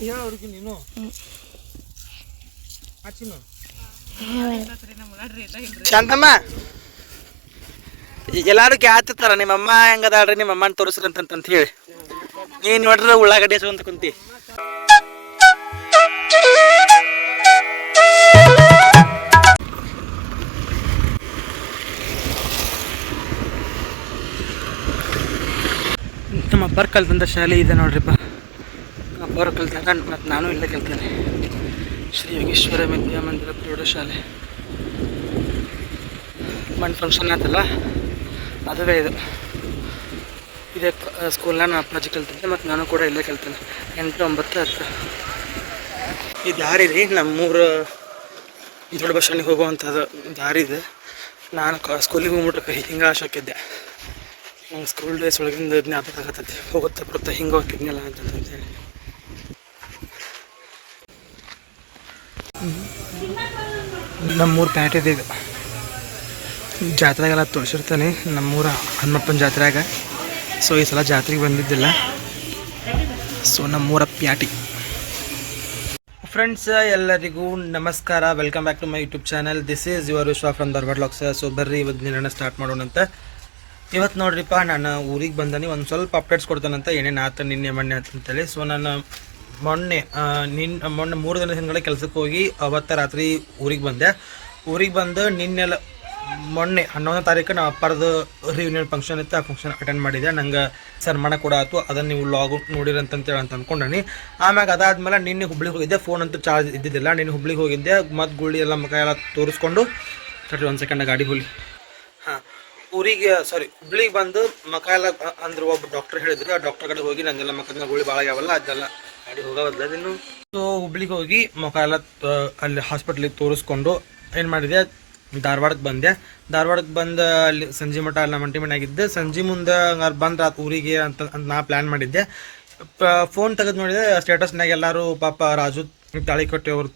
ಹೇಳೋರಿಗೆ ನೀನು ಹಚ್ಚಿನು ಶಾಂತಮ್ಮ ಎಲ್ಲಾರು ಕೇಳ್ತಿರ್ತಾರ ನಿಮ್ಮಮ್ಮ ಹೆಂಗದಾಳ್ರಿ ನಿಮ್ಮಮ್ಮನ ತೋರಿಸ್ರಿ ಅಂತ ಹೇಳಿ ನೀನ್ ನೋಡ್ರಿ ಉಳ್ಳಾಗಡ್ಡಿ ಅಂತ ಕುಂತಿ ನಮ್ಮ ಅಪ್ಪರ್ ಕಲ್ತಂತ ಶಾಲೆ ಇದೆ ನೋಡ್ರಿಪ್ಪ. ಅಪ್ಪರ್ ಕಲ್ತಾಗ ಮತ್ತು ನಾನು ಇಲ್ಲೇ ಕಲ್ತೇನೆ. ಶ್ರೀ ಯೋಗೇಶ್ವರ ವಿದ್ಯಾಮಂದಿರ ಪ್ರೌಢಶಾಲೆ. ಮಣ್ಣು ಫಂಕ್ಷನ್ ಆಯ್ತಲ್ಲ ಅದುವೇ ಇದು. ಇದೇ ಸ್ಕೂಲ್ನ ನಾನು ಅಪ್ಪಾಜಿ ಕಲ್ತಿದ್ದೆ ಮತ್ತು ನಾನು ಕೂಡ ಇಲ್ಲೇ ಕಲ್ತೇನೆ. 8, 9, 10. ಈ ದಾರಿ ರೀ ನಮ್ಮೂರು ದೊಡ್ಡ ಬಸ್ ಸ್ಟ್ಯಾಂಡಿಗೆ ಹೋಗುವಂಥದ್ದು ದಾರಿ ಇದೆ. ನಾನು ಸ್ಕೂಲಿಗೆ ಹೋಗ್ಬಿಟ್ಟು ಹಿಂಗೆ ಆಶೋಕಿದ್ದೆ. ನಂಗೆ ಸ್ಕೂಲ್ ಡೇಸ್ ಒಳಗಿಂದ ಜ್ಞಾಪಕ ಆಗತ್ತೈತಿ. ಹೋಗುತ್ತೆ ಬರುತ್ತೆ ಹಿಂಗೆ ಹೋಗ್ತಿದ್ನಲ್ಲ ಅಂತಂತೇಳಿ. ನಮ್ಮೂರು ಪ್ಯಾಟ್ ಇದೆ. ಇದು ಜಾತ್ರೆಗೆಲ್ಲ ತೋರಿಸಿರ್ತಾನೆ ನಮ್ಮೂರ ಹನುಮಪ್ಪನ ಜಾತ್ರೆಯಾಗ. ಸೊ ಈ ಸಲ ಜಾತ್ರೆಗೆ ಬಂದಿದ್ದಿಲ್ಲ. ಸೊ ನಮ್ಮೂರ ಪ್ಯಾಟಿ. ಫ್ರೆಂಡ್ಸ್ ಎಲ್ಲರಿಗೂ ನಮಸ್ಕಾರ. Welcome back to my YouTube channel. This is your Vishwa from Dharwad vlogs. So ಬರ್ರಿ ಇವತ್ತು ದಿನ ಸ್ಟಾರ್ಟ್ ಮಾಡೋಣಂತ. ಇವತ್ತು ನೋಡ್ರಿಪ್ಪ ನಾನು ಊರಿಗೆ ಬಂದಾನೆ. ಒಂದು ಸ್ವಲ್ಪ ಅಪ್ಡೇಟ್ಸ್ ಕೊಡ್ತಾನಂತ ಏನೇನು ಆತ ನಿನ್ನೆ ಮೊನ್ನೆ ಅಂತೇಳಿ. ಸೊ ನಾನು ಮೊನ್ನೆ 3 ದಿನದ ಹಿಂದ್ಗಡೆ ಕೆಲಸಕ್ಕೆ ಹೋಗಿ ಅವತ್ತು ರಾತ್ರಿ ಊರಿಗೆ ಬಂದೆ. ಊರಿಗೆ ಬಂದು ಮೊನ್ನೆ 11ನೇ ತಾರೀಕು ನಾವು ಅಪ್ಪರದು ರಿಯೂನಿಯನ್ ಫಂಕ್ಷನ್ ಇತ್ತು. ಆ ಫಂಕ್ಷನ್ ಅಟೆಂಡ್ ಮಾಡಿದ್ದೆ. ನಂಗೆ ಸನ್ಮಾನ ಕೂಡ ಆಯ್ತು. ಅದನ್ನು ನೀವು ಲಾಗು ನೋಡಿರಂತೇಳಿ ಅಂತ ಅಂದ್ಕೊಂಡನಿ. ಆಮ್ಯಾಗ ಅದಾದ್ಮೇಲೆ ನಿನ್ನೆ ಹುಬ್ಳಿಗೆ ಹೋಗಿದ್ದೆ. ಫೋನ್ ಅಂತೂ ಚಾರ್ಜ್ ಇದ್ದಿದ್ದಿಲ್ಲ. ನಿನ್ನೆ ಹುಬ್ಳಿಗೆ ಹೋಗಿದ್ದೆ. ಮತ್ತು ಗುಳ್ಳಿ ಎಲ್ಲ ಮುಖ ಎಲ್ಲ ತೋರಿಸ್ಕೊಂಡು 1 ಸೆಕೆಂಡ್ ಗಾಡಿ ಹೋಗಿ ಹುಬ್ಳಿಗೆ ಬಂದು ಮಕ ಎಲ್ಲ ಅಂದ್ರೆ ಒಬ್ಬ ಡಾಕ್ಟರ್ ಹೇಳಿದ್ರು. ಆ ಡಾಕ್ಟರ್ ಕಡೆ ಹೋಗಿ ನಂಗೆಲ್ಲ ಮಕ್ಕದ ಗುಳಿ ಭಾಳ ಆಗ್ಯಾವಲ್ಲ ಅದೆಲ್ಲ ಗಾಡಿ ಹೋಗೋದಲ್ಲ ಇನ್ನು. ಸೊ ಹುಬ್ಳಿಗೆ ಹೋಗಿ ಮುಖ ಎಲ್ಲ ಅಲ್ಲಿ ಹಾಸ್ಪಿಟ್ಲಿಗೆ ತೋರಿಸ್ಕೊಂಡು ಏನು ಮಾಡಿದೆ, ಧಾರವಾಡಕ್ಕೆ ಬಂದೆ. ಧಾರವಾಡಕ್ಕೆ ಬಂದು ಅಲ್ಲಿ ಸಂಜೆ ಮಠ ಎಲ್ಲ ಮಂಟಿಮಣಿ ಆಗಿದ್ದೆ. ಸಂಜೆ ಮುಂದೆ ಹಂಗಾರು ಬಂದ್ರೆ ಆತ ಊರಿಗೆ ಅಂತ ನಾ ಪ್ಲ್ಯಾನ್ ಮಾಡಿದ್ದೆ. ಫೋನ್ ತೆಗೆದು ನೋಡಿದೆ ಸ್ಟೇಟಸ್ನಾಗ ಎಲ್ಲರೂ ಪಾಪ ರಾಜು ತಾಳಿಕೊಟ್ಟೆ ಅವ್ರು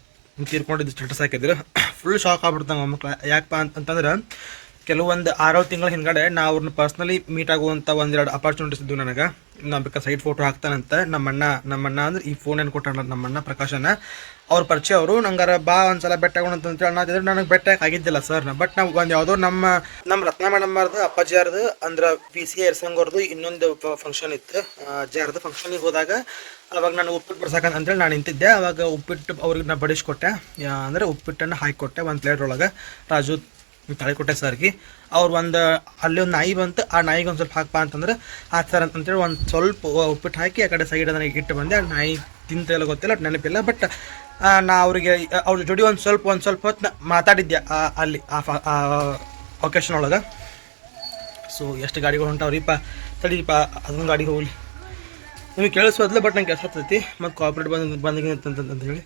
ತೀರ್ಕೊಂಡಿದ್ದು ಸ್ಟೇಟಸ್ ಹಾಕಿದ್ರು. ಫುಲ್ ಶಾಕ್ ಆಗ್ಬಿಡ್ತಂಗೆ ಮಕ್ಕಳು. ಯಾಕಪ್ಪ ಅಂತಂದ್ರೆ ಕೆಲವೊಂದು 6 ತಿಂಗಳ ಹಿಂದ್ಗಡೆ ನಾ ಅವ್ರನ್ನ ಪರ್ಸ್ನಲಿ ಮೀಟ್ ಆಗುವಂಥ 1-2 ಅಪಾರ್ಚುನಿಟೀಸ್ ಇದ್ದು ನನಗೆ. ನಾ ಬೇಕಾ ಸೈಡ್ ಫೋಟೋ ಹಾಕ್ತಾನಂತ. ನಮ್ಮಣ್ಣ ಅಂದ್ರೆ ಈ ಫೋನ್ ಏನು ಕೊಟ್ಟಾನ ನಮ್ಮಣ್ಣ ಪ್ರಕಾಶನ ಅವ್ರ ಪರಿಚಯ. ಅವರು ನಂಗಾರ ಬಾ ಒಂದ್ಸಲ ಬೆಟ್ಟ ಆಗೋಣ ಅಂತೇಳಿ ಅನ್ನೋದಿದ್ರೆ ನನಗೆ ಬೆಟ್ಟ ಆಗಿದ್ದಿಲ್ಲ ಸರ್ನ. ಬಟ್ ನಾವು ಒಂದು ಯಾವುದೋ ನಮ್ಮ ರತ್ನ ಮೇಡಮ್ಮಾರ್ದು ಅಪ್ಪಾಜಿಯಾರ್ದು ಅಂದ್ರೆ PCA ಇರ್ಸಂಗವ್ರದ್ದು ಇನ್ನೊಂದು ಫಂಕ್ಷನ್ ಇತ್ತು. ಅಜ್ಜಿಯಾರ್ದು ಫಂಕ್ಷನಿಗೆ ಹೋದಾಗ ಅವಾಗ ನಾನು ಉಪ್ಪಿಟ್ಟು ಬರ್ಸಕ್ಕೆ ಅಂತೇಳಿ ನಾನು ನಿಂತಿದ್ದೆ. ಅವಾಗ ಉಪ್ಪಿಟ್ಟು ಅವ್ರಿಗೆ ನಾನು ಬಡಿಸ್ಕೊಟ್ಟೆ. ಅಂದರೆ ಉಪ್ಪಿಟ್ಟನ್ನು ಹಾಕಿಕೊಟ್ಟೆ 1 ಪ್ಲೇಟ್ ಒಳಗೆ. ರಾಜು ತಾಳಿಕೊಟ್ಟೆ ಸರ್ಗೆ. ಅವ್ರು ಅಲ್ಲಿ ಒಂದು ನಾಯಿ ಬಂತು. ಆ ನಾಯಿಗೆ ಒಂದು ಸ್ವಲ್ಪ ಹಾಕಪ್ಪ ಅಂತಂದ್ರೆ ಸರ್ ಅಂತೇಳಿ ಒಂದು ಸ್ವಲ್ಪ ಉಪ್ಪಿಟ್ಟು ಹಾಕಿ ಆ ಕಡೆ ಸೈಡ್ ನನಗೆ ಇಟ್ಟು ಬಂದೆ. ಆ ನಾಯಿ ತಿಂತೆಲ್ಲ ಗೊತ್ತಿಲ್ಲ, ನೆನಪಿಲ್ಲ. ಬಟ್ ನಾ ಅವ್ರಿಗೆ ಅವ್ರ ಜೋಡಿ ಒಂದು ಸ್ವಲ್ಪ ಹೊತ್ತು ಮಾತಾಡಿದ್ದೆ ಅಲ್ಲಿ ಆ ಒಕೇಶನ್ ಒಳಗೆ. ಸೊ ಎಷ್ಟು ಗಾಡಿಗಳು ಹೊಂಟಾವ್ರಿಪ್ಪ, ತಡೀಪ ಅದೊಂದು ಗಾಡಿಗೆ ಹೋಗ್ಲಿ ನಿಮಗೆ ಕೇಳಿಸೋದಿಲ್ಲ. ಬಟ್ ನಂಗೆ ಕೆಲಸ ಆಗ್ತೈತಿ ಮತ್ತು ಕೋಆಪ್ರೇಟ್ ಬಂದಂತ ಹೇಳಿ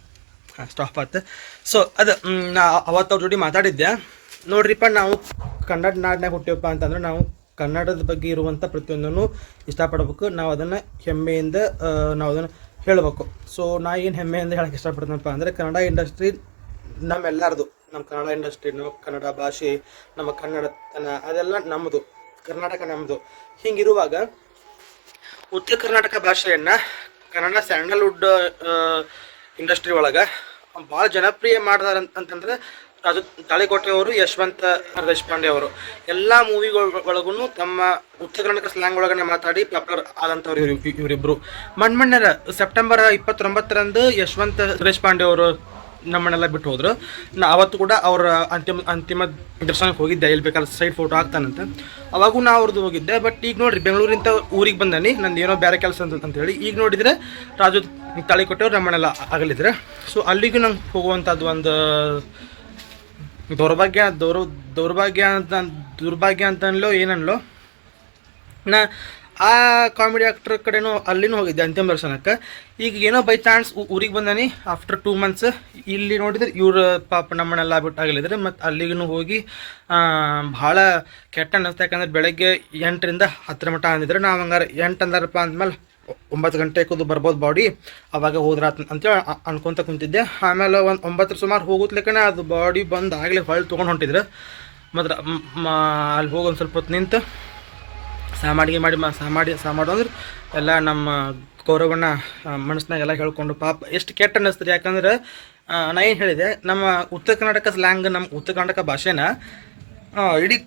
ಸ್ಟಾಪ್ ಆಯ್ತು. ಸೊ ಅದು ನಾ ಅವತ್ತು ಅವ್ರ ಜೋಡಿ ಮಾತಾಡಿದ್ದೆ. ನೋಡ್ರಿಪ್ಪ, ನಾವು ಕನ್ನಡ ನಾಡಿನಾಗ ಹುಟ್ಟಿವಪ್ಪ ಅಂತಂದ್ರೆ ನಾವು ಕನ್ನಡದ ಬಗ್ಗೆ ಇರುವಂಥ ಪ್ರತಿಯೊಂದನ್ನು ಇಷ್ಟಪಡ್ಬೇಕು. ನಾವು ಅದನ್ನು ಹೆಮ್ಮೆಯಿಂದ ನಾವು ಅದನ್ನು ಹೇಳಬೇಕು. ಸೊ ನಾ ಏನು ಹೆಮ್ಮೆಯಿಂದ ಹೇಳಕ್ಕೆ ಇಷ್ಟಪಡ್ತೀನಪ್ಪ ಅಂದರೆ ಕನ್ನಡ ಇಂಡಸ್ಟ್ರಿ ನಮ್ಮೆಲ್ಲರದು. ನಮ್ಮ ಕನ್ನಡ ಇಂಡಸ್ಟ್ರಿ, ನಮ್ಮ ಕನ್ನಡ ಭಾಷೆ, ನಮ್ಮ ಕನ್ನಡತನ ಅದೆಲ್ಲ ನಮ್ಮದು. ಕರ್ನಾಟಕ ನಮ್ಮದು. ಹಿಂಗಿರುವಾಗ ಉತ್ತರ ಕರ್ನಾಟಕ ಭಾಷೆಯನ್ನು ಕನ್ನಡ ಸ್ಯಾಂಡಲ್ವುಡ್ ಇಂಡಸ್ಟ್ರಿ ಒಳಗೆ ಭಾಳ ಜನಪ್ರಿಯ ಮಾಡ್ತಾರೆ ಅಂತಂದ್ರೆ ರಾಜು ತಾಳಿಕೋಟೆ ಅವರು, ಯಶವಂತ ದೇಶಪಾಂಡೆ ಅವರು. ಎಲ್ಲ ಮೂವಿಗಳೊಳಗೂ ತಮ್ಮ ಉತ್ತರ ಕರ್ನಾಟಕ ಸ್ಲ್ಯಾಂಗ್ ಒಳಗನೆ ಮಾತಾಡಿ ಪಾಪ್ಯುಲರ್ ಆದಂಥವ್ರು ಇವರಿಬ್ಬರು. ಮಣ್ಣರ ಸೆಪ್ಟೆಂಬರ್ 29ರಂದು ಯಶವಂತ ದೇಶಪಾಂಡೆ ಅವರು ನಮ್ಮನ್ನೆಲ್ಲ ಬಿಟ್ಟು ಹೋದರು. ಅವತ್ತು ಕೂಡ ಅವರ ಅಂತಿಮ ದರ್ಶನಕ್ಕೆ ಹೋಗಿದ್ದೆ. ಎಲ್ಲಿ ಬೇಕಾದ್ರೆ ಸೈಡ್ ಫೋಟೋ ಹಾಕ್ತಾನಂತೆ. ಅವಾಗೂ ನಾ ಅವ್ರದ್ದು ಹೋಗಿದ್ದೆ. ಬಟ್ ಈಗ ನೋಡಿರಿ ಬೆಂಗಳೂರಿಂದ ಊರಿಗೆ ಬಂದಾನೆ. ನಂದು ಏನೋ ಬೇರೆ ಕೆಲಸ ಅಂತೇಳಿ. ಈಗ ನೋಡಿದರೆ ರಾಜು ತಾಳಿಕೊಟ್ಟೆವ್ರು ನಮ್ಮನ್ನೆಲ್ಲ ಆಗಲಿದ್ರೆ. ಸೊ ಅಲ್ಲಿಗೂ ನಂಗೆ ಹೋಗುವಂಥದ್ದು ಒಂದು ದುರ್ಭಾಗ್ಯ ಅಂತನ್ಲೋ ಏನನ್ಲೋ. ನಾ ಆ ಕಾಮಿಡಿ ಆ್ಯಕ್ಟ್ರ್ ಕಡೆನೂ ಅಲ್ಲಿನೂ ಹೋಗಿದ್ದೆ ಅಂತಿಮ ದರ್ಶನಕ್ಕೆ. ಈಗ ಏನೋ ಬೈ ಚಾನ್ಸ್ ಊರಿಗೆ ಬಂದಾನೆ ಆಫ್ಟರ್ 2 ಮಂತ್ಸ್. ಇಲ್ಲಿ ನೋಡಿದ್ರೆ ಇವ್ರ ಪಾಪ ನಮ್ಮನ್ನೆಲ್ಲ ಬಿಟ್ಟು ಆಗಲಿದ್ರೆ. ಮತ್ತು ಅಲ್ಲಿಗೂ ಹೋಗಿ ಭಾಳ ಕೆಟ್ಟ ಅನ್ನಿಸ್ತು. ಯಾಕಂದ್ರೆ ಬೆಳಗ್ಗೆ 8ರಿಂದ 10 ಮಟ್ಟ ಅಂದಿದ್ರೆ. ನಾವು ಹಂಗಾರೆ 8 ಅಂದಾರಪ್ಪ ಅಂದಮೇಲೆ 9 ಗಂಟೆಗೆ ಬರ್ಬೋದು ಬಾಡಿ. ಅವಾಗ ಹೋದ್ರ ಅಂತೇಳಿ ಅನ್ಕೊತ ಕುಂತಿದ್ದೆ. ಆಮೇಲೆ ಒಂದು 9 ಸುಮಾರು ಹೋಗುತ್ತಲೇಕನ ಅದು ಬಾಡಿ ಬಂದು ಆಗಲೇ ಹೊಳ್ಳಿ ತೊಗೊಂಡು ಹೊಂಟಿದ್ರು. ಮಾತ್ರ ಅಲ್ಲಿ ಹೋಗಿ ಒಂದು ಸ್ವಲ್ಪ ಹೊತ್ತು ನಿಂತು ಸಾಮಾಡಿಗೆ ಮಾಡಿ ಸಾಮಾಡು ಅಂದ್ರೆ ಎಲ್ಲ ನಮ್ಮ ಗೌರವನ ಮನಸ್ಸಿನಾಗೆಲ್ಲ ಹೇಳ್ಕೊಂಡು ಪಾಪ ಎಷ್ಟು ಕೆಟ್ಟ ಅನ್ನಿಸ್ತದೆ. ಯಾಕಂದ್ರೆ ನಾ ಏನು ಹೇಳಿದೆ, ನಮ್ಮ ಉತ್ತರ ಕರ್ನಾಟಕ ಸ್ಲ್ಯಾಂಗ್, ನಮ್ಮ ಉತ್ತರ ಕರ್ನಾಟಕ ಭಾಷೆನ ಇಡೀ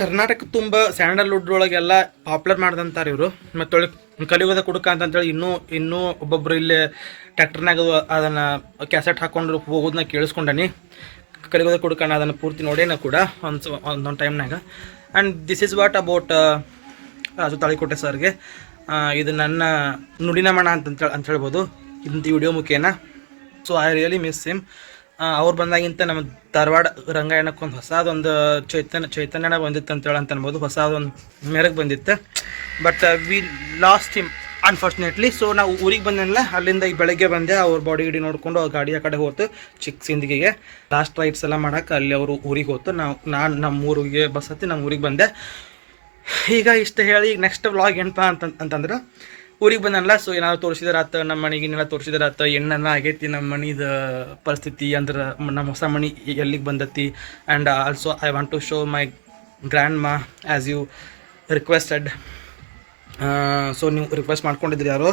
ಕರ್ನಾಟಕ ತುಂಬ ಸ್ಯಾಂಡಲ್ವುಡ್ ಒಳಗೆಲ್ಲ ಪಾಪ್ಯುಲರ್ ಮಾಡ್ದಂತಾರೆ ಇವರು. ಮತ್ತು ಕಲಿಯುಗದ ಕುಡುಕ ಅಂತಂತೇಳಿ ಇನ್ನೂ ಒಬ್ಬೊಬ್ಬರು ಇಲ್ಲೇ ಟ್ಯಾಕ್ಟರ್ನಾಗ ಅದನ್ನು ಕ್ಯಾಸೆಟ್ ಹಾಕ್ಕೊಂಡು ಹೋಗೋದನ್ನ ಕೇಳಿಸ್ಕೊಂಡನಿ. ಕಲಿಯುಗದ ಕುಡುಕನ ಅದನ್ನು ಪೂರ್ತಿ ನೋಡೇನ ಕೂಡ ಒಂದೊಂದು ಟೈಮ್ನಾಗ. And this is what about Raju Talikote ಸರ್ಗೆ. ಇದು ನನ್ನ ನುಡಿನಮನ ಅಂತ ಹೇಳ್ಬೋದು ಇಂಥ ವಿಡಿಯೋ ಮುಖೇನ. So I really miss him. ಅವ್ರು ಬಂದಾಗಿಂತ ನಮ್ಮ ಧಾರವಾಡ ರಂಗಾಯಣಕ್ಕೊಂದು ಹೊಸದೊಂದು ಚೈತನ್ಯನ ಬಂದಿತ್ತು ಅಂತೇಳಿ ಅಂತ ಅನ್ಬೋದು. ಹೊಸದೊಂದು ಮೆರಗು ಬಂದಿತ್ತು. But we last him unfortunately. So ನಾವು ಊರಿಗೆ ಬಂದೆನಲ್ಲ, ಅಲ್ಲಿಂದ ಈ ಬೆಳಗ್ಗೆ ಬಂದೆ. ಅವ್ರ ಬಾಡಿ ಗಿಡಿ ನೋಡಿಕೊಂಡು ಅವ್ರ ಗಾಡಿ ಆ ಕಡೆ ಹೋತು ಚಿಕ್ಕ ಸಿಂದಗಿಗೆ. ಲಾಸ್ಟ್ ರೈಡ್ಸ್ ಎಲ್ಲ ಮಾಡೋಕೆ ಅಲ್ಲಿ ಅವರು ಊರಿಗೆ ಹೋತು. ನಾನು ನಮ್ಮ ಊರಿಗೆ ಬಸ್ ಹತ್ತಿ ನಮ್ಮ ಊರಿಗೆ ಬಂದೆ. ಈಗ ಇಷ್ಟು ಹೇಳಿ ಈಗ ನೆಕ್ಸ್ಟ್ ವ್ಲಾಗ್ ಏನಪ್ಪ ಅಂತಂದ್ರೆ, ಊರಿಗೆ ಬಂದನಲ್ಲ, ಸೊ ಏನಾದ್ರು ತೋರಿಸಿದಾರಾತ, ನಮ್ಮ ಮನೆಗಿನೆಲ್ಲ ತೋರಿಸಿದಾರಾತ, ಏನೆಲ್ಲ ಆಗೈತಿ ನಮ್ಮ ಮನೆದು ಪರಿಸ್ಥಿತಿ, ಅಂದ್ರೆ ನಮ್ಮ ಹೊಸ ಮನೆ ಎಲ್ಲಿಗೆ ಬಂದತಿ. And also I want to show my grandma as you requested. So ನೀವು ರಿಕ್ವೆಸ್ಟ್ ಮಾಡ್ಕೊಂಡಿದ್ರಿ ಯಾರು,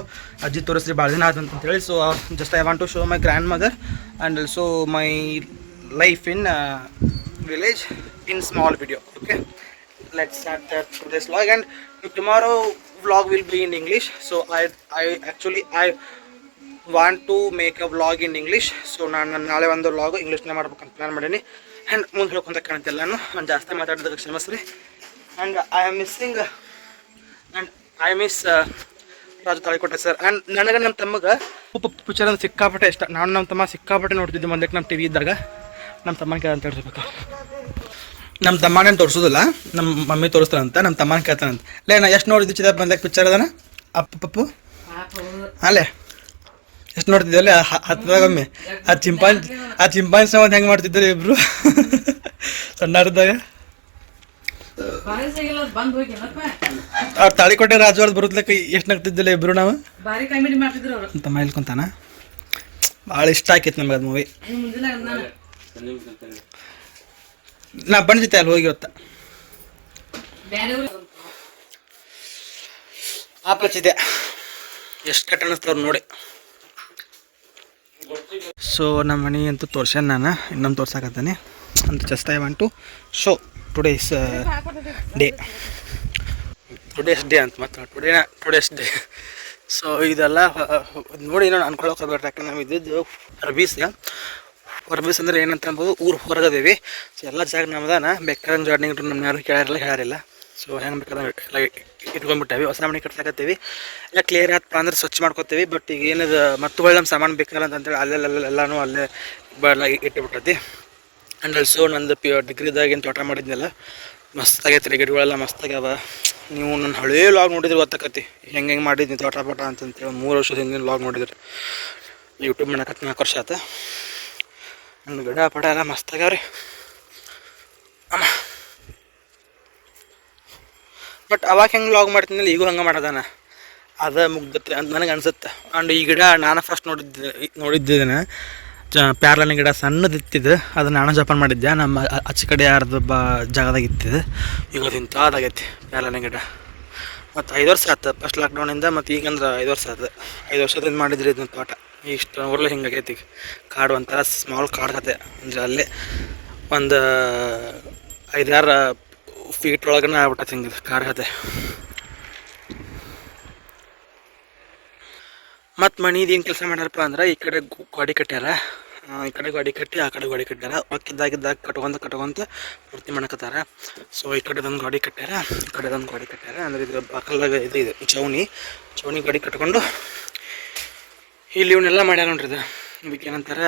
ಅಜ್ಜಿ ತೋರಿಸ್ರಿ ಭಾಳ ದಿನ ಅಂತೇಳಿ. So just I want to show my grandmother and also my life in village in small video. Okay, let's start today's vlog, and tomorrow vlog will be in English. So I want to make a vlog in English. So ನಾನು ನಾಳೆ ಒಂದು vlog ಇಂಗ್ಲೀಷ್ನ ಮಾಡ್ಬೇಕಂತ plan ಮಾಡೀನಿ. And ಮುಂದೆ ಹೇಳ್ಕೊಂತ ಕಾಣ್ತಿಲ್ಲ, ನಾನು ಜಾಸ್ತಿ ಮಾತಾಡೋದಕ್ಕೆ ಕ್ಷಮಿಸ್ರಿ. And I miss Raju Talikote sir. And ನನಗೆ ನಮ್ಮ ತಮ್ಮಗೆ ಪಿಕ್ಚರ್ ಅಂದ್ರೆ ಸಿಕ್ಕಾಪಟ್ಟೆ ಇಷ್ಟ. ನಾನು ನಮ್ಮ ತಮ್ಮ ಸಿಕ್ಕಾಪಟ್ಟೆ ನೋಡ್ತಿದ್ದೆ ಮೊದಲಕ್ಕೆ ನಮ್ಮ ಟಿವಿ ಇದ್ದಾಗ. ನಮ್ಮ ತಮ್ಮನ ಕೇಳ ಅಂತ ಹೇಳ್ಬೇಕು. ನಮ್ಮ ತಮ್ಮನೇನು ತೋರಿಸೋದಿಲ್ಲ, ನಮ್ಮ ಮಮ್ಮಿ ತೋರಿಸ್ತಾರಂತ. ನಮ್ಮ ತಮ್ಮನ ಕೇಳ್ತಾನಂತ. ಲೇ ನಾ ಎಷ್ಟು ನೋಡಿದ್ದು ಚಿದ ಬಂದಾಗ ಪಿಕ್ಚರ್ ಅದನ ಪಪ್ಪು ಅಲ್ಲೇ ಎಷ್ಟು ನೋಡ್ತಿದ್ದೇವಲ್ಲ ಹತ್ತದಾಗೊಮ್ಮೆ. ಆ ಚಿಂಪಾಂಜಿ ಸಂಬಂಧ ಹೆಂಗೆ ಮಾಡ್ತಿದ್ದಾರೆ ಇಬ್ರು ಸಣ್ಣದಾಗ. ಅವ್ರು ತಾಳಿಕೋಟೆ ರಾಜು ಅವ್ರದ್ದು ಬರುತ್ತಲಕ್ಕ ಎಷ್ಟು ನಗ್ತಿದ್ದಿಲ್ಲ ಇಬ್ರು ನಾವು. ತಮ್ಮ ಹೇಳ್ಕೊಂತಾನ. ಭಾಳ ಇಷ್ಟ ಆಕೈತಿ ನಮ್ಗೆ ಅದು ಮೂವಿ. ನಾ ಬಂದಿದ್ದೆ ಅಲ್ಲಿ ಹೋಗಿ ಹೊತ್ತ ಆಪಚಿದೆ. ಎಷ್ಟು ಕೆಟ್ಟ ಅನ್ನಿಸ್ತವ್ರು ನೋಡಿ. ಸೊ ನಮ್ಮ ಮನೆ ಅಂತೂ ತೋರ್ಸ್ಯಾನ, ನಾನು ಇನ್ನೊಂದು ತೋರ್ಸಾಕತ್ತೀನಿ ಅಂತ. Just I want to show today's day ಅಂತ ಮಾತ್ರ ಟುಡೇಸ್ ಡೇ. ಸೊ ಇದೆಲ್ಲ ನೋಡಿ ನಾನು ಅನ್ಕೊಳಕ್ಕೆ ಹೋಗ್ಬೇಡ್ರಿ. ಯಾಕಂದ್ರೆ ನಾವು ಇದ್ದಿದ್ದು ಹೊರಬೀಸ್ ಅಂದ್ರೆ ಏನಂತ ಅನ್ಬೋದು, ಊರು ಹೊರಗದೇವಿ. ಸೊ ಎಲ್ಲ ಜಾಗ ನಮ್ದಾನ. ಬೇಕಾದಂಗೆ ಜಾರ್ನಿಂಗ್ ನಮ್ಮ ಯಾರು ಹೇಳಾರಿಲ್ಲ. ಸೊ ಹೆಂಗೆ ಬೇಕಾದ್ರೆ ಎಲ್ಲ ಇಟ್ಕೊಂಡ್ಬಿಟ್ಟೇವಿ. ಹೊಸ ಮನೆ ಕಟ್ಸಾಕತ್ತೀವಿ. ಎಲ್ಲ ಕ್ಲಿಯರ್ ಆಯ್ತಪ್ಪ ಅಂದ್ರೆ ಸ್ವಚ್ಛ ಮಾಡ್ಕೋತೀವಿ. ಬಟ್ ಈಗ ಏನದು ಮತ್ತು ಒಳ್ಳೆ ನಮ್ಮ ಸಾಮಾನು ಬೇಕಲ್ಲ ಅಂತೇಳಿ ಅಲ್ಲೆಲ್ಲನೂ ಅಲ್ಲೇ ಇಟ್ಟುಬಿಟ್ಟೈತಿ. ಆ್ಯಂಡ್ ಆಲ್ಸೋ ನಂದು ಡಿಗ್ರಿದಾಗ ಏನು ತೋಟ ಮಾಡಿದ್ನಲ್ಲ ಮಸ್ತ್ ಆಗೈತೆ ರೀ. ಗಿಡಗಳೆಲ್ಲ ಮಸ್ತಾಗ್ಯಾವ. ನೀವು ನನ್ನ ಹಳೇ ಲಾಗ್ ನೋಡಿದ್ರೆ ಗೊತ್ತಾಕತಿ ಹೆಂಗೆ ಮಾಡಿದ್ನಿ ತೋಟ ಅಂತಂತೇಳಿ. 3 ವರ್ಷದ ಹಿಂದಿನ ಲಾಗ್ ನೋಡಿದ್ರಿ. ಯೂಟ್ಯೂಬ್ ಮಾಡಕತ್ತು 4 ವರ್ಷ ಆಯ್ತು. ನನ್ನ ಗಿಡ ಪಡ ಎಲ್ಲ ಮಸ್ತಾಗ್ಯಾವ ರೀ ಅಮ್ಮ. ಬಟ್ ಅವಾಗ ಹೆಂಗೆ ಲಾಗ್ ಮಾಡ್ತೀನಿಲ್ಲ ಈಗೂ ಹಂಗೆ ಮಾಡೋದಾನ. ಅದು ಮುಗ್ದತ್ತೆ ಅಂತ ನನಗೆ ಅನ್ಸುತ್ತೆ. ಆ್ಯಂಡ್ ಈ ಗಿಡ ನಾನು ಫಸ್ಟ್ ನೋಡಿದ್ದೇನೆ ಪ್ಯಾರ್ಲನ ಗಿಡ ಸಣ್ಣದಿತ್ತಿದ್ದು. ಅದು ನಾನು ಜಪಾನ್ ಮಾಡಿದ್ದೆ. ನಮ್ಮ ಆಚೆ ಕಡೆ ಯಾರ್ದು ಜಾಗದಾಗ ಇತ್ತಿದ್ದು. ಈಗ ಅದು ಇಂಥದ್ದಾಗೈತಿ ಪ್ಯಾರ್ಲನ ಗಿಡ. ಮತ್ತು 5 ವರ್ಷ ಆಯ್ತು ಫಸ್ಟ್ ಲಾಕ್ಡೌನಿಂದ. ಮತ್ತು ಈಗಂದ್ರೆ 5 ವರ್ಷ ಆಯ್ತು. 5 ವರ್ಷದಿಂದ ಮಾಡಿದ್ರಿ ಇದನ್ನ ತೋಟ. ಇಷ್ಟು ಊರಲ್ಲೇ ಹಿಂಗಾಗೈತಿ. ಈಗ ಕಾಡು ಒಂಥರ ಸ್ಮಾಲ್ ಕಾಡು ಕತೆ. ಅಂದರೆ ಅಲ್ಲೇ ಒಂದು 5-6 ಫೀಟ್ ಒಳಗನ ಆಗ್ಬಿಟ್ಟೈತೆ ಹಿಂಗೆ ಕಾಡು ಕತೆ. ಮತ್ತು ಮನಿದು ಏನು ಕೆಲಸ ಮಾಡ್ಯಾರಪ್ಪ ಅಂದ್ರೆ, ಈ ಕಡೆ ಗಾಡಿ ಕಟ್ಟ್ಯಾರ. ಈ ಕಡೆ ಗಾಡಿ ಕಟ್ಟಿ ಆ ಕಡೆ ಗಾಡಿ ಕಟ್ಟ್ಯಾರ. ಒಕ್ಕಿದ್ದಾಗಿದ್ದಾಗ ಕಟ್ಕೊಂತ ಪೂರ್ತಿ ಮಾಡಕತ್ತಾರ. ಸೊ ಈ ಕಡೆದೊಂದು ಗಾಡಿ ಕಟ್ಟ್ಯಾರ, ಈ ಕಡೆದೊಂದು ಗಾಡಿ ಕಟ್ಟ್ಯಾರ. ಅಂದರೆ ಇದು ಬಾಕಲ್ದಾಗ ಇದು ಚೌನಿ ಗಾಡಿ ಕಟ್ಕೊಂಡು ಇಲ್ಲಿ ಇವನ್ನೆಲ್ಲ ಮಾಡ್ಯಾರ ನೋಡ್ರಿ. ಇದು ಇದಕ್ಕೆ ಏನಂತಾರೆ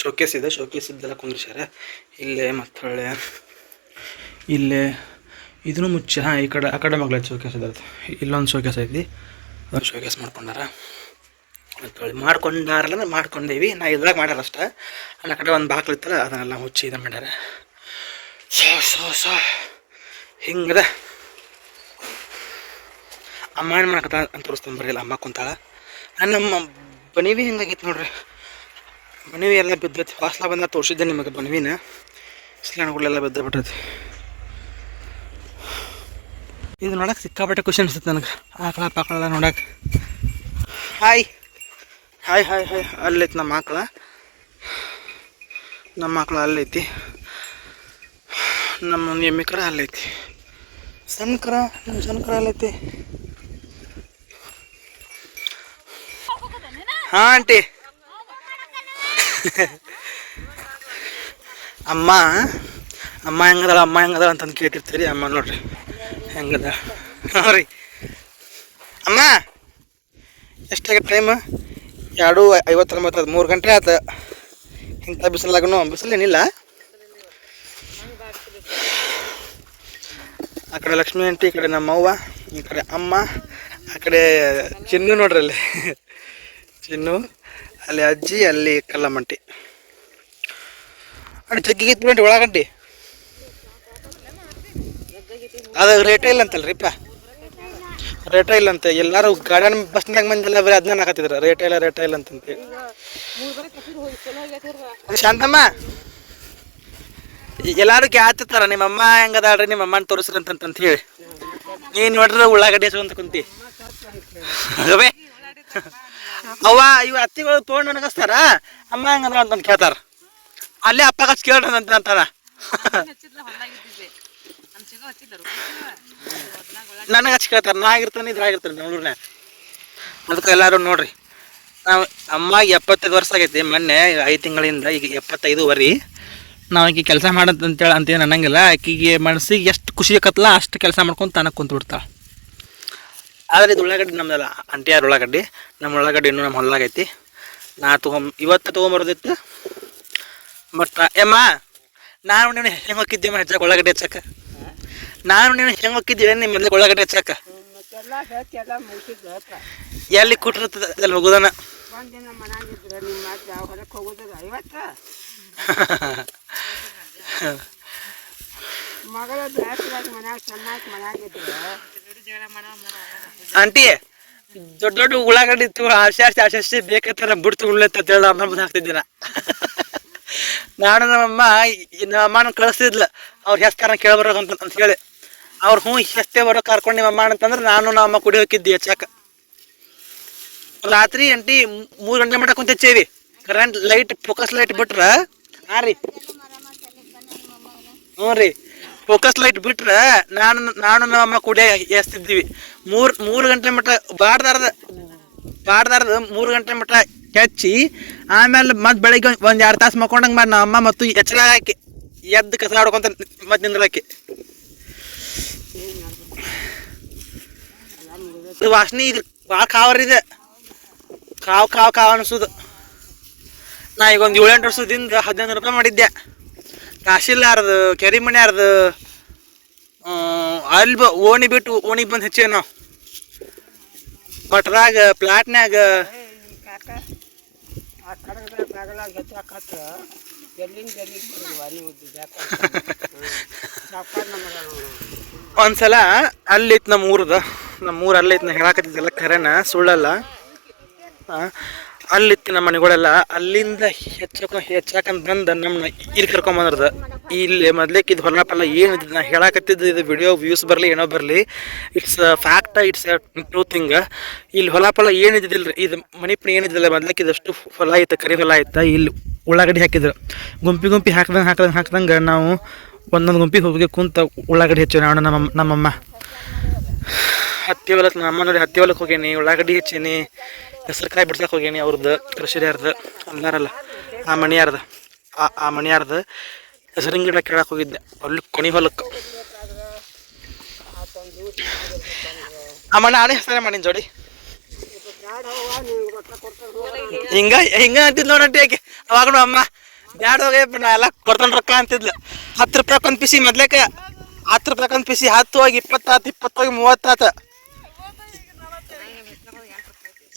ಶೋಕೇಸ್ ಇದೆ. ಶೋಕೇಸ್ ಇದ್ದೆಲ್ಲ ಕುಂದ್ರಿಸ್ಯಾರ ಇಲ್ಲೇ. ಮತ್ತು ಹೊಳ್ಳೆ ಇಲ್ಲೇ ಇದನ್ನು ಮುಚ್ಚ. ಈ ಕಡೆ ಆ ಕಡೆ ಮಗ್ಳ ಶೋಕೇಸ್ ಇದಾರೆ. ಇಲ್ಲೊಂದು ಶೋಕೇಸ್ ಐತಿ, ಒಂದು ಶೋಕೇಸ್ ಮಾಡ್ಕೊಂಡಾರ. ಮತ್ತು ಮಾಡ್ಕೊಂಡಾರಲ್ಲ ಮಾಡ್ಕೊಂಡೇವಿ. ನಾ ಇದ್ರಾಗ ಮಾಡ್ಯಾರ ಅಷ್ಟೇ. ಆ ಕಡೆ ಒಂದು ಬಾಕ್ಲು ಇತ್ತಲ್ಲ ಅದನ್ನೆಲ್ಲ ಮುಚ್ಚಿ ಇದು ಮಾಡ್ಯಾರ. ಸೊ ಹಿಂಗದ. ಅಮ್ಮ ಏನು ಮಾಡಕತ್ತ ಅಂತ ತೋರಿಸ್ತಾನೆ ಬರಲಿಲ್ಲ. ಅಮ್ಮ ಕುಂತಾಳ. ನಮ್ಮ ಬನಿವಿ ಹೆಂಗಾಗೈತೆ ನೋಡ್ರಿ. ಬನಿವಿ ಎಲ್ಲ ಬಿದ್ದೈತಿ. ವಾಸಲ ಬಂದ ತೋರಿಸಿದ್ದೆ ನಿಮಗೆ ಬನಿವಿನ. ಸಿಲಣಗಳೆಲ್ಲ ಬಿದ್ದಬಿಟ್ಟೈತಿ. ಇದು ನೋಡಕ್ಕೆ ಸಿಕ್ಕಾಪಟ್ಟೆ ಖುಷಿ ಅನಿಸುತ್ತೆ ನನಗೆ. ಆಕಳ ಪಾಕಳೆಲ್ಲ ನೋಡಕ್ಕೆ. Hi hi hi hi. ಅಲ್ಲೈತಿ ನಮ್ಮ ಆಕಳ ಅಲ್ಲೈತಿ. ನಮ್ಮ ಎಮ್ಮೆ ಕರ ಅಲ್ಲೈತಿ. ಸಣ್ಣ ಕರ ಅಲ್ಲೈತಿ. ಹಾಂ ಆಂಟಿ. ಅಮ್ಮ ಹೆಂಗದ ಅಂತಂದು ಕೇಳ್ತಿರ್ತೀರಿ. ಅಮ್ಮ ನೋಡ್ರಿ ಹೆಂಗದ. ಹಾಂ ರೀ ಅಮ್ಮ, ಎಷ್ಟಾಗೈತೆ ಟೈಮ್? 2:59, 3 ಗಂಟೆ ಆಯ್ತು. ಇಂಥ ಬಿಸಿಲಾಗನು ಬಿಸಿಲೇನಿಲ್ಲ. ಆ ಕಡೆ ಲಕ್ಷ್ಮೀ ಆಂಟಿ, ಈ ಕಡೆ ನಮ್ಮ ಅವ್ವ, ಈ ಕಡೆ ಅಮ್ಮ, ಆ ಕಡೆ ಚಿನ್ನು ನೋಡ್ರಿ ಅಲ್ಲಿ ಚಿನ್ನು, ಅಲ್ಲಿ ಅಜ್ಜಿ, ಅಲ್ಲಿ ಕಲ್ಲಮ್ಮಂಟಿ. ಅಡಿ ಜಗ್ಗಿಗಿತ್ತು ಬಿಡ್ರಿ ಒಳಗಂಟಿ. ಅದು ರೇಟೇ ಇಲ್ಲ ಅಂತಲ್ರಿಪ್ಪ, ರೇಟೇ ಇಲ್ಲ ಅಂತ. ಎಲ್ಲರೂ ಗಾರ್ಡನ್ ಬಸ್ನಾಗ ಮಂದಿಲ್ಲ ಬರೀ ಅದನ್ನ ಹಾಕತ್ತಿದ್ರು, ರೇಟೇ ಇಲ್ಲ ಅಂತಂತೇಳಿ. ಶಾಂತಮ್ಮ, ಎಲ್ಲಾರು ಕೇಳ್ತಿರ್ತಾರ ನಿಮ್ಮಮ್ಮ ಹೆಂಗದಾಳ್ರಿ, ನಿಮ್ಮಮ್ಮನ ತೋರಿಸ್ರಿ ಅಂತಂತ ಹೇಳಿ. ನೀನು ನೋಡ್ರಿ ಉಳ್ಳಾಗಡ್ಡಿ ಅಂತ ಕುಂತಿ. ಅವೇ ಅವ್ವ ಇವ್ ಅತ್ತಿಗಳು ತೊಗೊಂಡು ನನಗಸ್ತಾರ, ಅಮ್ಮ ಹೆಂಗದ ಅಂತಂದು ಕೇಳ್ತಾರ. ಅಲ್ಲೇ ಅಪ್ಪ ಹಚ್ಚಿ ಕೇಳ್ರಿ ಅಂತಾನ. ನನಗೆ ಹಚ್ಚಿ ಕೇಳ್ತಾರೆ, ನಾ ಆಗಿರ್ತಾನೆ ಇದ್ರಾಗಿರ್ತಾನೆ ಬೆಂಗಳೂರಿನ. ಅದಕ್ಕೆ ಎಲ್ಲರೂ ನೋಡ್ರಿ, ನಾವು ಅಮ್ಮಗೆ 75 ವರ್ಷ ಆಗೈತಿ. ಮೊನ್ನೆ 5 ತಿಂಗಳಿಂದ ಈಗ 75 ವರಿ. ನಾವು ಆಕೆ ಕೆಲಸ ಮಾಡತ್ತಂತೇಳಿ ಅಂತೇನು ಅನ್ನಂಗಿಲ್ಲ. ಆಕೆಗೆ ಮನಸ್ಸಿಗೆ ಎಷ್ಟು ಖುಷಿ ಆಕತ್ತಲ್ಲ ಅಷ್ಟು ಕೆಲಸ ಮಾಡ್ಕೊಂಡು ತಾನಕ್ಕೆ ಕುಂತು ಬಿಡ್ತಾಳೆ. ಆದರೆ ಇದು ಉಳ್ಳಾಗಡ್ಡಿ ನಮ್ದಲ್ಲ, ಅಂಟಿಯಾರ ಉಳ್ಳಾಗಡ್ಡಿ. ನಮ್ಮ ಉಳ್ಳಾಗಡ್ಡಿ ಇನ್ನೂ ನಮ್ಮ ಹೊಲ್ಲಾಗೈತಿ. ಇವತ್ತು ತೊಗೊಂಬರೋದಿತ್ತು. ಬಟ್ ಏಮ್ಮ, ನಾನು ನೀನು ಹೆಂಗೆ ಹೋಗಿದ್ದೀವಿ ಹೆಚ್ಚಕ್ಕೆ ಉಳ್ಳಾಗಡ್ಡಿ ಹೆಚ್ಚಕ್ಕೆ? ನಾನು ನೀನು ಹೆಂಗೆ ಹೋಗಿದ್ದೀವಿ ನಿಮ್ಮ ಮೊದಲೇ ಉಳ್ಳಾಗಡ್ಡಿ ಹೆಚ್ಚಕ್ಕೆ? ಎಲ್ಲಿ ಕೊಟ್ಟಿರ್ತದೆ ಅಲ್ಲಿ ಹೋಗೋದನ. ಆಂಟಿ, ದೊಡ್ಡ ದೊಡ್ಡ ಉಳ್ಳಾಗಡ್ಡಿ ಆಶೆ ಬೇಕಂತ ಬಿಡ್ತು ಉಳ್ಳತ್ತೇಳಿ ಅಮ್ಮ ಹಾಕ್ತಿದ್ದೀನ. ನಾನು ನಮ್ಮಮ್ಮನ ಕಳಿಸ್ತಿದ್ಲ ಅವ್ರ ಹೆಸ್ಕಾರನ ಕೇಳ್ಬರೋ ಅಂತ ಹೇಳಿ. ಅವ್ರು ಹೆಸ್ತೆ ಬರೋ ಕರ್ಕೊಂಡು ನಿಮ್ಮಮ್ಮ ಅಂತಂದ್ರೆ ನಾನು ನಮ್ಮಮ್ಮ ಕುಡಿ ಹೋಗಿದ್ದಿ ಹೆಚ್ಚಾಕ. ರಾತ್ರಿ ಆಂಟಿ 3 ಗಂಟೆ ಮಟ್ಟ ಕುಂತ ಹಚ್ಚೇವಿ. ಕರೆಂಟ್ ಲೈಟ್ ಫೋಕಸ್ ಲೈಟ್ ಬಿಟ್ರ, ಹಾಂ ರೀ, ಹ್ಞೂ ರೀ, ಫೋಕಸ್ ಲೈಟ್ ಬಿಟ್ರೆ ನಾನು ನಮ್ಮಮ್ಮ ಕುಡಿಯ ಎಸ್ತಿದ್ದೀವಿ. 3 ಗಂಟೆ ಮಟ್ಟ ಬಾಡ್ದಾರ್ದ 3 ಗಂಟೆ ಮಟ್ಟ ಹಚ್ಚಿ, ಆಮೇಲೆ ಮತ್ತೆ ಬೆಳಗ್ಗೆ 1-2 ತಾಸು ಮಕ್ಕೊಂಡಂಗೆ ಮಾಡಿ ನಮ್ಮಮ್ಮ ಮತ್ತು ಎಚ್ಚರ ಹಾಕಿ ಎದ್ದು ಕಸ ಆಡ್ಕೊಂತ ಮತ್ತೆ ನಿಂದ್ರಕ್ಕೆ. ವಾಸನೆ ಈಗ ಭಾಳ ಕಾವರಿದೆ, ಕಾವು ಅನಿಸೋದು. ನಾ ಈಗ ಒಂದು 7-8 ವರ್ಷದಿಂದ 15 ರೂಪಾಯಿ ಮಾಡಿದ್ದೆ. ತಹಶೀಲ್ದಾರ್ದು, ಕೆರಿಮಣ್ಯಾರ್ದು, ಅಲ್ಲಿ ಓಣಿ ಬಿಟ್ಟು ಓಣಿಗೆ ಬಂದು ಹೆಚ್ಚೇವಿ ನಾವು. ಮಠದಾಗ ಪ್ಲಾಟ್ನ್ಯಾಗ ಒಂದ್ಸಲ ಅಲ್ಲಿತ್ತು ನಮ್ಮೂರು ಅಲ್ಲೈತಿ. ನಾ ಹೇಳಾಕತ್ತಿದ್ದೆಲ್ಲ ಖರೇನ ಸುಳ್ಳಲ್ಲ. ಅಲ್ಲಿತ್ತು ನಮ್ಮ ಮನೆಗಳೆಲ್ಲ. ಅಲ್ಲಿಂದ ಹೆಚ್ಚಾಕಂತ ಬಂದು ನಮ್ಮನ್ನ ಇಲ್ಲಿ ಕರ್ಕೊಂಬಂದ್ರದ. ಇಲ್ಲಿ ಮೊದ್ಲೇಕಿದ್ದು ಹೊಲಪಲ್ಲ ಏನಿದೆ, ನಾ ಹೇಳಾಕತ್ತಿದ್ದು ಇದು ವಿಡಿಯೋ ವ್ಯೂಸ್ ಬರಲಿ ಏನೋ ಬರಲಿ, it's fact, it's true thing. ಇಲ್ಲಿ ಹೊಲಪಲ್ಲ ಏನಿದ್ದಿಲ್ಲ ರೀ, ಇದು ಮಣಿಪುಣ ಏನಿದ್ದಿಲ್ಲ. ಮೊದ್ಲೇಕಿದಷ್ಟು ಹೊಲ ಐತೆ, ಕರಿ ಹೊಲ ಐತೆ. ಇಲ್ಲಿ ಉಳ್ಳಾಗಡ್ಡಿ ಹಾಕಿದ್ರು, ಗುಂಪಿ ಹಾಕ್ದಂಗೆ ನಾವು ಒಂದೊಂದು ಗುಂಪಿಗೆ ಹೋಗಿ ಕುಂತ ಉಳ್ಳಾಗಡ್ಡಿ ಹೆಚ್ಚು. ನಾನು ನಮ್ಮಮ್ಮ ಹತ್ತಿ ಹೊಲಕ್ಕೆ, ನಮ್ಮ ನೋಡಿ ಹತ್ತಿ ಹೊಲಕ್ಕೆ ಹೋಗೇನಿ, ಉಳ್ಳಾಗಡ್ಡಿ ಹೆಚ್ಚೀನಿ, ಹೆಸರುಕಾಯಿ ಬಿಡ್ಸಕ್ಕೆ ಹೋಗೇನಿ. ಅವ್ರದ್ದು ಕೃಷಿಯಾರ್ದು ಅಲ್ಲಾರಲ್ಲ, ಆ ಮಣಿಯಾರ್ದು ಹೆಸರಿನ ಗಿಡ ಕೇಳಕ್ಕೆ ಹೋಗಿದ್ದೆ ಅಲ್ಲಿ ಕೊನಿ ಹೊಲಕ್ಕೆ. ಅಮ್ಮ ನಾನೇ ಹೆಸರೇ ಮಾಡೀನಿ ಜೋಡಿ. ಹಿಂಗ ಅಂತಿದ್ ನೋಡಂಟಿ ಯಾಕೆ ಅವಾಗನು ಅಮ್ಮ ಬ್ಯಾಡ ಹೋಗಿ ನಾ ಎಲ್ಲ ಕೊಡ್ತಾನೆ ರೊಕ್ಕ ಅಂತಿದ್ಲು. 10 ರೂಪಾಯಿ ಒಂದು ಪಿಸಿ ಮೊದ್ಲೇಕ, 10 ರೂಪಾಯಿ ಒಂದು ಪಿಸಿ 10 ಹೋಗಿ 20 ಆತು, 20 ಹೋಗಿ 30 ಆತು.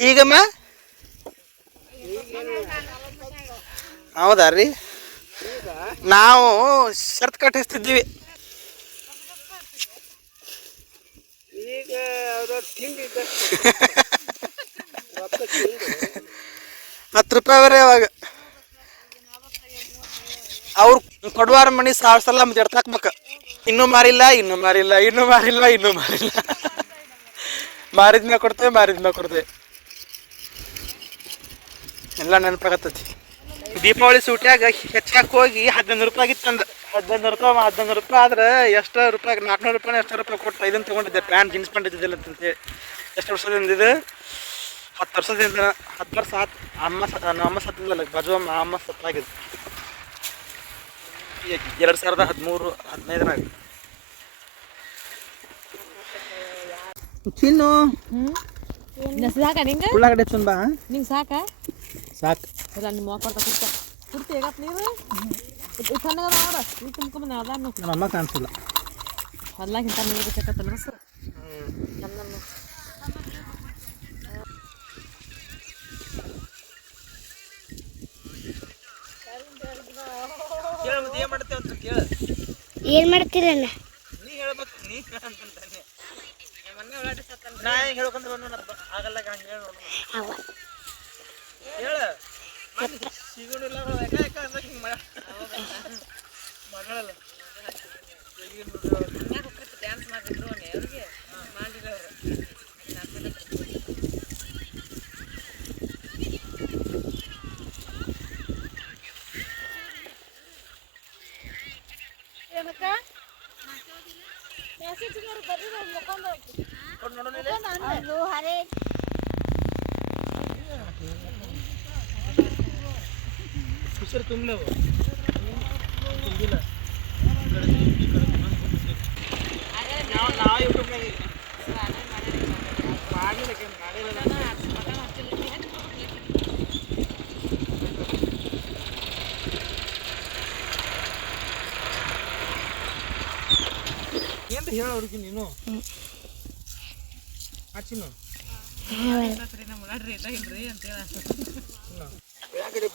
ಈಗಮ್ಮ ಹೌದಾ ರೀ, ನಾವು ಶರ್ತ್ ಕಟ್ಟಿಸ್ತಿದ್ದೀವಿ. ಈಗ 10 ರೂಪಾಯಿ ಅವರೇ ಅವಾಗ. ಅವ್ರು ಕೊಡುವಾರ ಮನಿ 1000 ಸಲ ಮತ್ತೆ ಎಡ್ತಾಕ್ಬೇಕು. ಇನ್ನೂ ಮಾರಿಲ್ಲ ಮಾರಿದ್ಮ್ಯಾಗ ಕೊಡ್ತೇವೆ. ಎಲ್ಲ ನೆನಪಾಗತ್ತೈತಿ. ದೀಪಾವಳಿ ಸೂಟ್ಯಾಗ ಹೆಚ್ಚಾಗಿ ಹೋಗಿ 15 ರೂಪಾಯಿ ಆಗಿತ್ತಂದು. 15 ರೂಪಾಯಿ ಆದ್ರೆ ಎಷ್ಟು ರೂಪಾಯಿ, 400 ರೂಪಾಯಿ ಎಷ್ಟು ರೂಪಾಯಿ ಕೊಟ್ಟು ಇದನ್ನು ತೊಗೊಂಡಿದ್ದೆ, ಪ್ಯಾಂಟ್ ಜೀನ್ಸ್ ಪ್ಯಾಂಟ್ ಇದ್ದಿದ್ದಿಲ್ಲ ಅಂತೇಳಿ. ಎಷ್ಟು ವರ್ಷದಿಂದ ಇದು? 10 ವರ್ಷದಿಂದ. 10 ವರ್ಷ ಆತು. ನಮ್ಮ ಸತ್ತಿಲ್ಲ, ಬಾಜು ಅಮ್ಮ ಸತ್ತಾಗಿದೆ 2013 15 ಚಿನ್ನು. ಸಾಕ ನಿಂಗೆ ಉಳ್ಳಾಗಡ್ಡೆ ಚುನ್ ಬಾ. ನಿಂಗೆ ಸಾಕು ಇಲ್ಲ ನಿಮ್ಮ ಮಕ್ಕಳ ಕುರ್ತಿ ಹೇಗಪ್ಪ ನೀವು ಚೆನ್ನಾಗದ ನೋಡ ಈಗ ತುಂಬ್ಕೊಂಬ ಅದಾನು ನಮ್ಮ ಅಮ್ಮ ಕಾಣಿಸಿಲ್ಲ. ಹೊಲ್ಲಾಗಿಂತ ನೀರು ಬೇಕತ್ತಲ್ಲ ಸರ್. ಏನ್ ಮಾಡ್ತೀರಣ್ಣ? ನೀ ಹೇಳ್ಬೇಕು. ನೀ ನಾ ಹೆಂಗೆ ಹೇಳ್ಕೊಂತ ಆಗಲ್ಲ ಹಂಗೆ ಹೇಳ ಸಿಗೋಣಿಲ್ಲ ಹಿಂಗೆ ಮಗಳಲ್ಲ ಡ್ಯಾನ್ಸ್ ಮಾಡಿದ್ರು ಅವ್ರಿಗೆ ಮಾಡಿಲ್ಲ ಹುಷಾರು ತುಂಬಲೇವು ತುಂಬಿಲ್ಲ. ನಾವು ಯೂಟ್ಯೂಬ್ನಾಗ ಏನು ಹೇಳೋರಿಗೆ ನೀನು ಆಚಿನು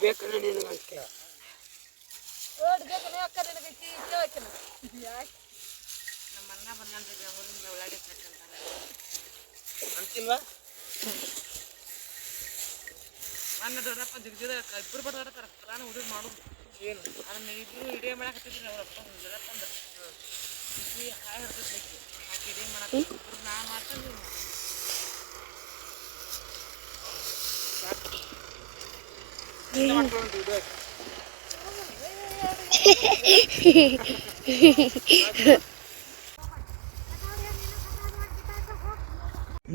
ಬೇಕಂದ್ರೆ ನೀನು ಅಂತಿಲ್ವಾ? ನನ್ನ ದೊಡ್ಡಪ್ಪ ಜಿಗ್ಜಿದ ಇಬ್ಬರು ಬರ್ತಾರ ನಾನು ಹುಡುಗ ಮಾಡೋದು ಏನು ಅದನ್ನ ಇಬ್ಬರು ಇಡೇ ಮಾಡಕತ್ತಿದ್ರಿ ಅವ್ರಪ್ಪ ದೊಡ್ಡಪ್ಪಂದ ಹಾಯ್ ಹೊರಬೇಕು ಹಾಕಿ ಇಡೇ ಮಾಡಕ್ಕೆ ಇಬ್ಬರು ನಾ ಮಾಡ್ತೀನಿ.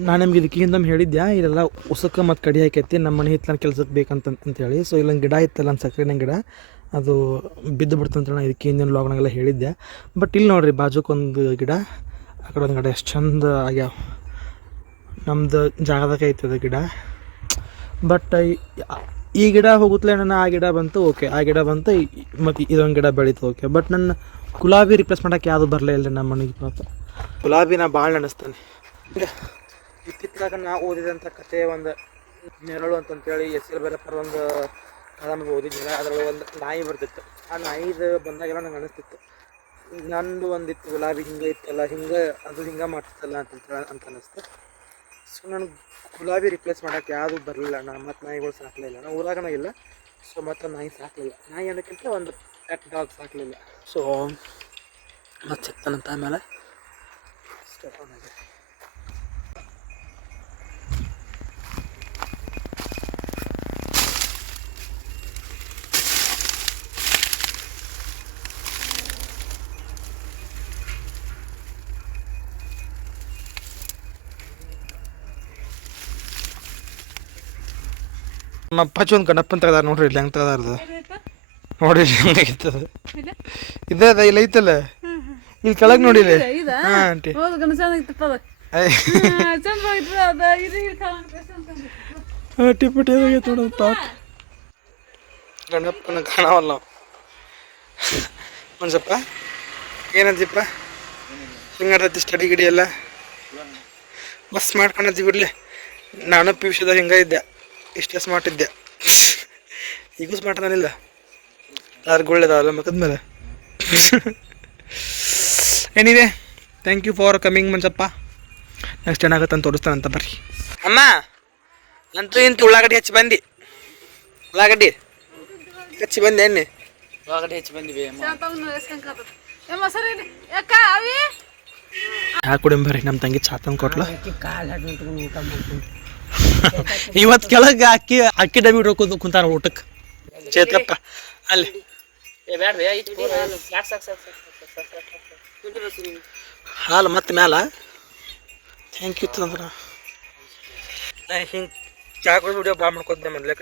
ನಾನು ನಿಮ್ಗೆ ಇದಕ್ಕಿಂತ ಹೇಳಿದ್ದೆ ಇಲ್ಲೆಲ್ಲ ಉಸಕ್ಕೆ ಮತ್ತು ಕಡಿ ಹಾಕೈತಿ ನಮ್ಮ ಮನೆ ಹಿತ್ತಲ ಕೆಲ್ಸಕ್ಕೆ ಬೇಕಂತೇಳಿ. ಸೊ ಇಲ್ಲೊಂದು ಗಿಡ ಇತ್ತಲ್ಲ, ಒಂದು ಸಕ್ಕರೆನ ಗಿಡ, ಅದು ಬಿದ್ದು ಬಿಡ್ತಂತ ನಾನು ಇದಕ್ಕೆ ಹಿಂದಿನ ಲಾಗ್ನಾಗೆಲ್ಲ ಹೇಳಿದ್ದೆ. ಬಟ್ ಇಲ್ಲಿ ನೋಡಿರಿ ಬಾಜುಕೊಂದು ಗಿಡ, ಆ ಕಡೆ ಒಂದು ಗಿಡ ಎಷ್ಟು ಚಂದ ಆಗ್ಯಾವ. ನಮ್ಮದು ಜಾಗದಾಗ ಐತದ ಗಿಡ. ಬಟ್ ಈ ಗಿಡ ಹೋಗುತ್ತಲೇ ನನ್ನ ಆ ಗಿಡ ಬಂತು, ಓಕೆ ಆ ಗಿಡ ಬಂತು, ಮತ್ತು ಇದೊಂದು ಗಿಡ ಬೆಳೀತು, ಓಕೆ. ಬಟ್ ನನ್ನ ಗುಲಾಬಿ ರಿಪ್ಲೇಸ್ ಮಾಡೋಕ್ಕೆ ಯಾವುದು ಬರಲೇ ಇಲ್ಲ ನಮ್ಮ ಮನೆಗೆ. ಪಾಪ ಗುಲಾಬಿ ನಾ ಭಾಳ ನೆನೆಸ್ತಾನೆ. ಇತ್ತಿತ್ತಲಾಗ ನಾ ಓದಿದಂಥ ಕತೆ ಒಂದು ನೆರಳು ಅಂತಂತೇಳಿ ಎಸ್.ಎಲ್. ಭೈರಪ್ಪರ ಒಂದು ಕಾದಂಬರಿ ಓದಿದ್ದಿಲ್ಲ. ಅದರೊಳಗೆ ಒಂದು ನಾಯಿ ಬರ್ತಿತ್ತು. ಆ ನಾಯಿದು ಬಂದಾಗೆಲ್ಲ ನಂಗೆ ಅನಿಸ್ತಿತ್ತು ನಂದು ಒಂದಿತ್ತು ಗುಲಾಬಿ ಹಿಂಗೆ ಇತ್ತಲ್ಲ, ಹಿಂಗೆ ಅದು ಹಿಂಗೆ ಮಾಡ್ತಿತ್ತಲ್ಲ ಅಂತ ಅನ್ನಿಸ್ತು. ಸೊ ನನಗೆ ಗುಲಾಬಿ ರಿಪ್ಲೇಸ್ ಮಾಡೋಕ್ಕೆ ಯಾವುದು ಬರಲಿಲ್ಲ. ನಾನು ಮತ್ತು ನಾಯಿಗಳು ಸಾಕಲಿಲ್ಲ. ನಾವು ಊರಾಗನ ಇಲ್ಲ, ಸೊ ಮತ್ತು ನಾಯಿ ಸಾಕಲಿಲ್ಲ. ನಾಯಿ ಅನ್ನೋಕ್ಕಿಂತ ಒಂದು ಪೆಟ್ ಡಾಗ್ ಸಾಕಲಿಲ್ಲ. ಸೊ ಮತ್ತು ಸಿಗ್ತಾನಂತ ಆಮೇಲೆ ಸ್ಟಾರ್ಟ್ ಆಗಿದೆ. ನಮ್ಮ ಅಪ್ಪಾಚಿ ಒಂದು ಗಣಪನ ತೆಗ್ದಾರ ನೋಡ್ರಿ, ಇಲ್ಲಿ ಹೆಂಗೆ ತೆಗ್ದಾರ್ದು ನೋಡ್ರಿ, ಹೆಂಗೆ ಐತದ. ಇದೇ ಅದ ಇಲ್ಲಿ ಐತಲ್ಲ, ಇಲ್ಲಿ ಕೆಳಗೆ ನೋಡಿಲಿ. ಹಾಂ ಆಂಟಿ ಟಿಪ್ಪಟಿ ನೋಡೋದು ಪಾಪ ಗಣಪನ ಕಾಣವಲ್ಲ. ಒಂದು ಸ್ವಲ್ಪ ಏನಂತಿಪ್ಪ ಹಿಂಗತಿ ಸ್ಟಡಿ ಗಿಡಿ ಎಲ್ಲ ಮಸ್ತ್ ಮಾಡ್ಕೊಂಡತಿ ಬಿಡ್ಲಿ. ನಾನು ಪಿಯುಸಿದಾಗ ಹಿಂಗೆ ಇದ್ದೆ, ಇಷ್ಟೇ ಸ್ಮಾರ್ಟ್ ಇದ್ದೆ. ಈಗೂ ಸ್ಮಾರ್ಟ್ ನಾನಿಲ್ಲ, ಯಾರು ಒಳ್ಳೇದಾವಲ್ಲ ಮಕ್ಕದ ಮೇಲೆ. ಏನಿದೆ, thank you for coming Manjappa. Next ಏನಾಗುತ್ತೆ ಅಂತ ತೋರಿಸ್ತಾನಂತ ಬರ್ರಿ. ಅಮ್ಮ ಅಂತೂ ಇಂತು ಉಳ್ಳಾಗಡ್ಡಿ ಹಚ್ಚಿ ಬಂದು, ಉಳ್ಳಾಗಡ್ಡಿ ಹಚ್ಚಿ ಬಂದೆ ಎಣ್ಣೆ ಉಳ್ಳಾಗಡ್ಡಿ ಹಚ್ಚಿ ಬಂದಿವಿ. ಚಾ ಕುಡಿಂ ಬರ್ರಿ, ನಮ್ಮ ತಂಗಿ ಚಾ ತಂದು ಕೊಟ್ಲ. ಇವತ್ತು ಕೆಳಗೆ ಅಕ್ಕಿ ಡಬ್ಬಿ ಹಿಡ್ಕೊಂಡು ಕುಂತಾನ ಊಟಕ್ಕೆ ಚೇತ್ಕಪ್ಪ ಅಲ್ಲಿ ಹಾಲು ಮತ್ತೆ ಮ್ಯಾಲ ಥ್ಯಾಂಕ್ ಯು ತಂದ್ರೆ ನಾ ಹಿಂಗೆ ಚಾಕೋದು ವಿಡಿಯೋ ಭಾಳ ಮಾಡ್ಕೊತೀನಿ ಮೊದ್ಲೇಕ